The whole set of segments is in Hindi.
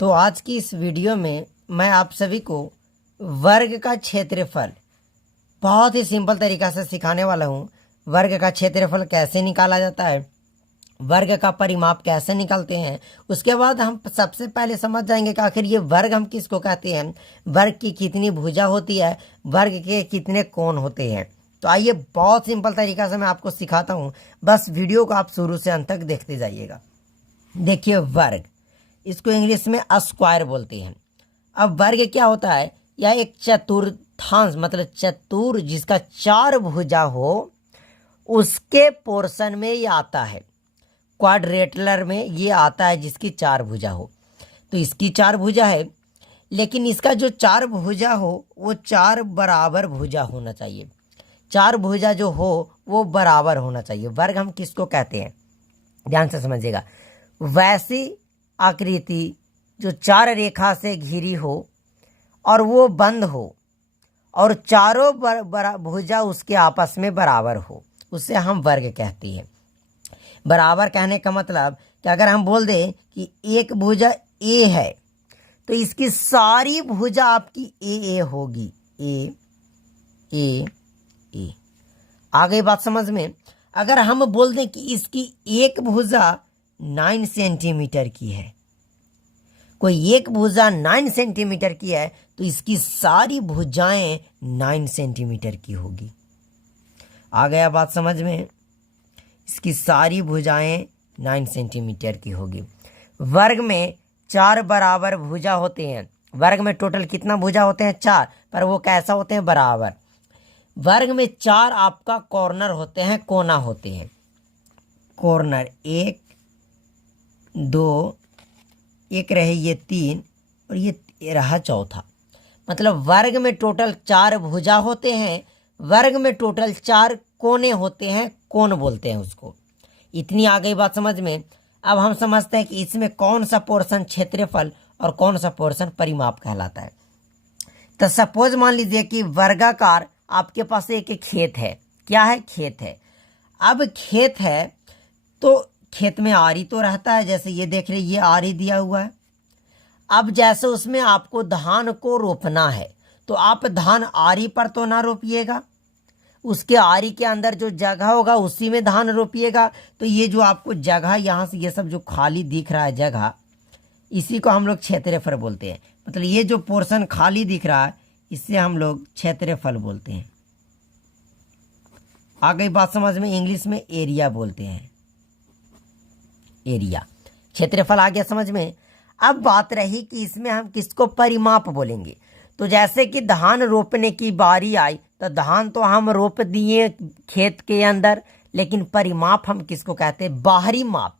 तो आज की इस वीडियो में मैं आप सभी को वर्ग का क्षेत्रफल बहुत ही सिंपल तरीका से सिखाने वाला हूँ। वर्ग का क्षेत्रफल कैसे निकाला जाता है, वर्ग का परिमाप कैसे निकालते हैं। उसके बाद हम सबसे पहले समझ जाएंगे कि आखिर ये वर्ग हम किसको कहते हैं, वर्ग की कितनी भुजा होती है, वर्ग के कितने कोण होते हैं। तो आइए बहुत सिंपल तरीका से मैं आपको सिखाता हूँ, बस वीडियो को आप शुरू से अंत तक देखते जाइएगा। देखिए वर्ग, इसको इंग्लिश में स्क्वायर बोलते हैं। अब वर्ग क्या होता है, यह एक चतुर्थांश मतलब चतुर जिसका चार भुजा हो उसके पोर्शन में ये आता है। क्वाड्रेटलर में ये आता है जिसकी चार भुजा हो। तो इसकी चार भुजा है, लेकिन इसका जो चार भुजा हो वो चार बराबर भुजा होना चाहिए। चार भुजा जो हो वो बराबर होना चाहिए। वर्ग हम किसको कहते हैं, ध्यान से समझिएगा। वैसी आकृति जो चार रेखा से घिरी हो और वो बंद हो और चारों भुजा उसके आपस में बराबर हो, उसे हम वर्ग कहते हैं। बराबर कहने का मतलब कि अगर हम बोल दें कि एक भुजा ए है तो इसकी सारी भुजा आपकी ए होगी। ए ए ए आ गई बात समझ में। अगर हम बोल दें कि इसकी एक भुजा 9 सेंटीमीटर की है, कोई एक भुजा 9 सेंटीमीटर की है तो इसकी सारी भुजाएं 9 सेंटीमीटर की होगी। आ गया बात समझ में, इसकी सारी भुजाएं 9 सेंटीमीटर की होगी। वर्ग में चार बराबर भुजा होते हैं। वर्ग में टोटल कितना भुजा होते हैं, चार, पर वो कैसा होते हैं, बराबर। वर्ग में चार आपका कॉर्नर होते हैं, कोना होते हैं। कॉर्नर 1 2, एक रहे ये 3 और ये रहा चौथा। मतलब वर्ग में टोटल चार भुजा होते हैं, वर्ग में टोटल चार कोने होते हैं, कोण बोलते हैं उसको। इतनी आ गई बात समझ में। अब हम समझते हैं कि इसमें कौन सा पोर्शन क्षेत्रफल और कौन सा पोर्शन परिमाप कहलाता है। तो सपोज मान लीजिए कि वर्गाकार आपके पास एक खेत है। क्या है, खेत है। अब खेत है तो खेत में आरी तो रहता है, जैसे ये देख रहे ये आरी दिया हुआ है। अब जैसे उसमें आपको धान को रोपना है तो आप धान आरी पर तो ना रोपिएगा, उसके आरी के अंदर जो जगह होगा उसी में धान रोपिएगा। तो ये जो आपको जगह यहाँ से ये सब जो खाली दिख रहा है जगह, इसी को हम लोग क्षेत्रफल बोलते हैं। मतलब ये जो पोर्शन खाली दिख रहा है इससे हम लोग क्षेत्रफल बोलते हैं। आ गई बात समझ में। इंग्लिश में एरिया बोलते हैं, एरिया। क्षेत्रफल आ गया समझ में। अब बात रही कि इसमें हम किसको परिमाप बोलेंगे। तो जैसे कि धान रोपने की बारी आई तो धान तो हम रोप दिए खेत के अंदर, लेकिन परिमाप हम किसको कहते हैं, बाहरी माप।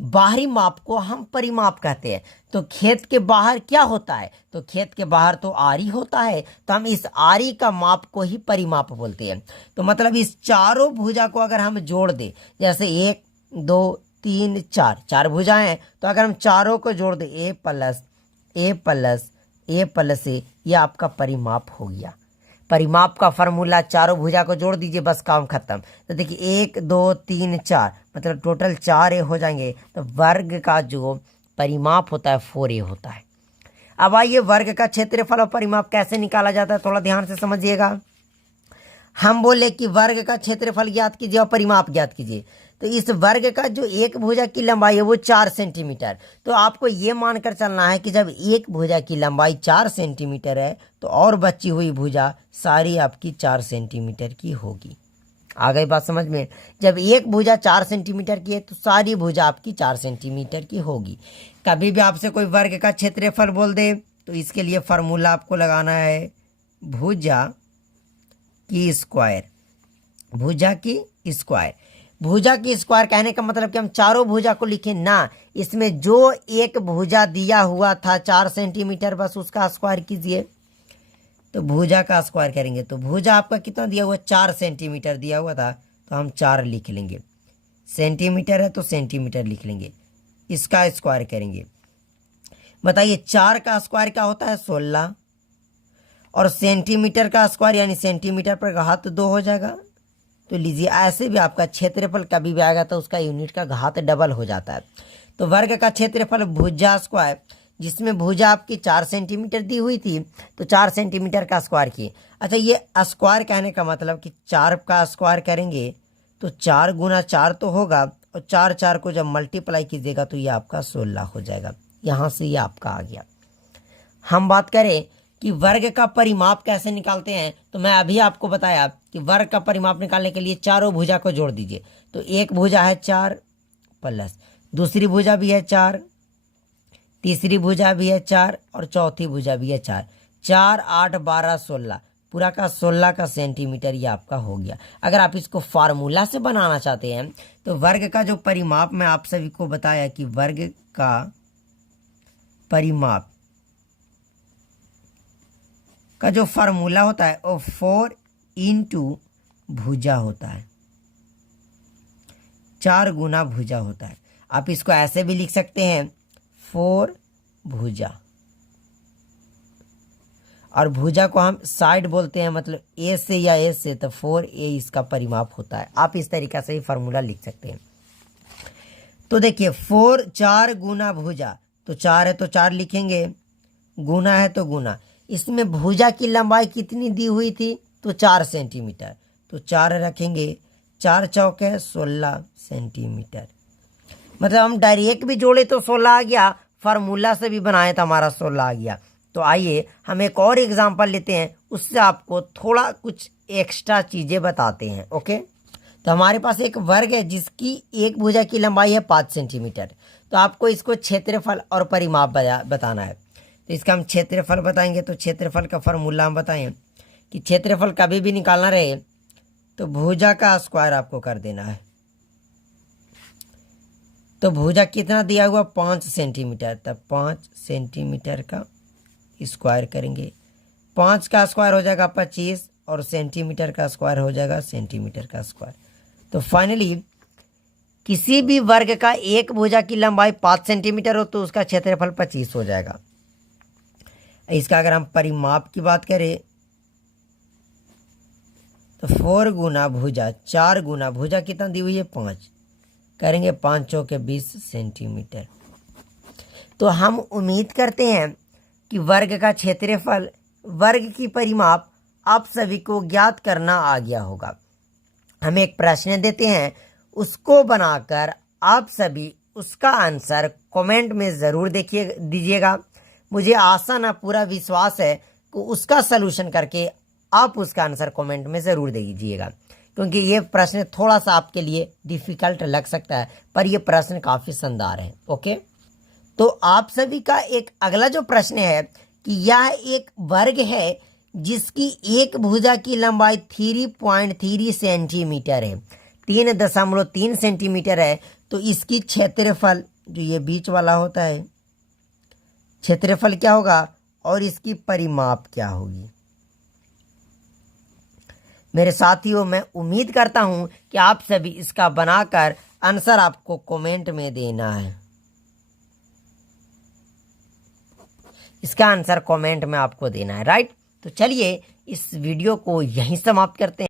बाहरी माप को हम परिमाप कहते हैं। तो खेत के बाहर क्या होता है, तो खेत के बाहर तो आरी होता है, तो हम इस आरी का माप को ही परिमाप बोलते हैं। तो मतलब इस चारों भुजा को अगर हम जोड़ दें, जैसे 1 2 3 4, चार भुजाएं हैं, तो अगर हम चारों को जोड़ दें ए प्लस ए प्लस ए प्लस ए, ये आपका परिमाप हो गया। परिमाप का फार्मूला, चारों भुजा को जोड़ दीजिए, बस काम खत्म। तो देखिए 1 2 3 4 मतलब टोटल 4 ए हो जाएंगे। तो वर्ग का जो परिमाप होता है 4 ए होता है। अब आइए वर्ग का क्षेत्रफल और परिमाप कैसे निकाला जाता है, थोड़ा ध्यान से समझिएगा। हम बोले कि वर्ग का क्षेत्रफल ज्ञात कीजिए और परिमाप ज्ञात कीजिए। तो इस वर्ग का जो एक भुजा की लंबाई है वो 4 सेंटीमीटर। तो आपको ये मानकर चलना है कि जब एक भुजा की लंबाई 4 सेंटीमीटर है तो और बची हुई भुजा सारी आपकी 4 सेंटीमीटर की होगी। आ गई बात समझ में। जब एक भुजा 4 सेंटीमीटर की है तो सारी भुजा आपकी 4 सेंटीमीटर की होगी। कभी भी आपसे कोई वर्ग का क्षेत्रफल बोल दे तो इसके लिए फार्मूला आपको लगाना है भुजा की स्क्वायर। भुजा की स्क्वायर, भुजा की स्क्वायर कहने का मतलब कि हम चारों भुजा को लिखें ना, इसमें जो एक भुजा दिया हुआ था 4 सेंटीमीटर, बस उसका स्क्वायर कीजिए। तो भुजा का स्क्वायर करेंगे तो भुजा आपका कितना दिया हुआ, 4 सेंटीमीटर दिया हुआ था तो हम 4 लिख लेंगे। सेंटीमीटर है तो सेंटीमीटर लिख लेंगे, इसका स्क्वायर करेंगे। बताइए 4 का स्क्वायर क्या होता है, 16, और सेंटीमीटर का स्क्वायर यानी सेंटीमीटर पर घात 2 हो जाएगा। तो लीजिए ऐसे भी आपका क्षेत्रफल कभी भी आएगा तो उसका यूनिट का घात डबल हो जाता है। तो वर्ग का क्षेत्रफल भुजा स्क्वायर जिसमें भुजा आपकी 4 सेंटीमीटर दी हुई थी, तो 4 सेंटीमीटर का स्क्वायर किए। अच्छा, ये स्क्वायर कहने का मतलब कि 4 का स्क्वायर करेंगे तो 4 गुना 4 तो होगा, और 4 4 को जब मल्टीप्लाई कीजिएगा तो ये आपका 16 हो जाएगा। यहाँ से ये आपका आ गया। हम बात करें कि वर्ग का परिमाप कैसे निकालते हैं, तो मैं अभी आपको बताया कि वर्ग का परिमाप निकालने के लिए चारों भुजा को जोड़ दीजिए। तो एक भुजा है 4 प्लस दूसरी भुजा भी है 4, तीसरी भुजा भी है 4 और चौथी भुजा भी है 4। 4 8 12 16, पूरा का 16 का सेंटीमीटर ये आपका हो गया। अगर आप इसको फार्मूला से बनाना चाहते हैं तो वर्ग का जो परिमाप मैं आप सभी को बताया कि वर्ग का परिमाप का जो फार्मूला होता है वो 4 इंटू भुजा होता है, 4 गुना भुजा होता है। आप इसको ऐसे भी लिख सकते हैं 4 भुजा, और भुजा को हम साइड बोलते हैं, मतलब ए से या ए से, तो 4a इसका परिमाप होता है। आप इस तरीका से ही फार्मूला लिख सकते हैं। तो देखिए 4 गुना भुजा, तो 4 है तो 4 लिखेंगे, गुना है तो गुना। इसमें भुजा की लंबाई कितनी दी हुई थी, तो 4 सेंटीमीटर, तो 4 रखेंगे, 4 चौके 16 सेंटीमीटर। मतलब हम डायरेक्ट भी जोड़े तो 16 आ गया, फार्मूला से भी बनाए तो हमारा 16 आ गया। तो आइए हम एक और एग्जांपल लेते हैं, उससे आपको थोड़ा कुछ एक्स्ट्रा चीज़ें बताते हैं। ओके, तो हमारे पास एक वर्ग है जिसकी एक भुजा की लंबाई है 5 सेंटीमीटर। तो आपको इसको क्षेत्रफल और परिमाप बताना है। तो इसका हम क्षेत्रफल बताएंगे। तो क्षेत्रफल का फार्मूला हम बताएं कि क्षेत्रफल कभी भी निकालना रहे तो भुजा का स्क्वायर आपको कर देना है। तो भुजा कितना दिया हुआ 5 सेंटीमीटर, तब 5 सेंटीमीटर का स्क्वायर करेंगे। 5 का स्क्वायर हो जाएगा 25 और सेंटीमीटर का स्क्वायर हो जाएगा सेंटीमीटर का स्क्वायर। तो फाइनली किसी भी वर्ग का एक भुजा की लंबाई 5 सेंटीमीटर हो तो उसका क्षेत्रफल 25 हो जाएगा। इसका अगर हम परिमाप की बात करें तो 4 गुना भुजा, 4 गुना भुजा कितना दी हुई है 5, करेंगे 5 चौके 20 सेंटीमीटर। तो हम उम्मीद करते हैं कि वर्ग का क्षेत्रफल, वर्ग की परिमाप आप सभी को ज्ञात करना आ गया होगा। हम एक प्रश्न देते हैं, उसको बनाकर आप सभी उसका आंसर कमेंट में ज़रूर दीजिएगा। मुझे आशा ना पूरा विश्वास है कि उसका सलूशन करके आप उसका आंसर कमेंट में ज़रूर दीजिएगा, क्योंकि ये प्रश्न थोड़ा सा आपके लिए डिफ़िकल्ट लग सकता है, पर ये प्रश्न काफ़ी शानदार है। ओके, तो आप सभी का एक अगला जो प्रश्न है कि यह एक वर्ग है जिसकी एक भुजा की लंबाई 3.3 सेंटीमीटर है, 3.3 सेंटीमीटर है। तो इसकी क्षेत्रफल, जो ये बीच वाला होता है, क्षेत्रफल क्या होगा और इसकी परिमाप क्या होगी। मेरे साथियों, मैं उम्मीद करता हूं कि आप सभी इसका बनाकर आंसर आपको कमेंट में देना है। इसका आंसर कमेंट में आपको देना है, राइट। तो चलिए इस वीडियो को यहीं समाप्त करते हैं।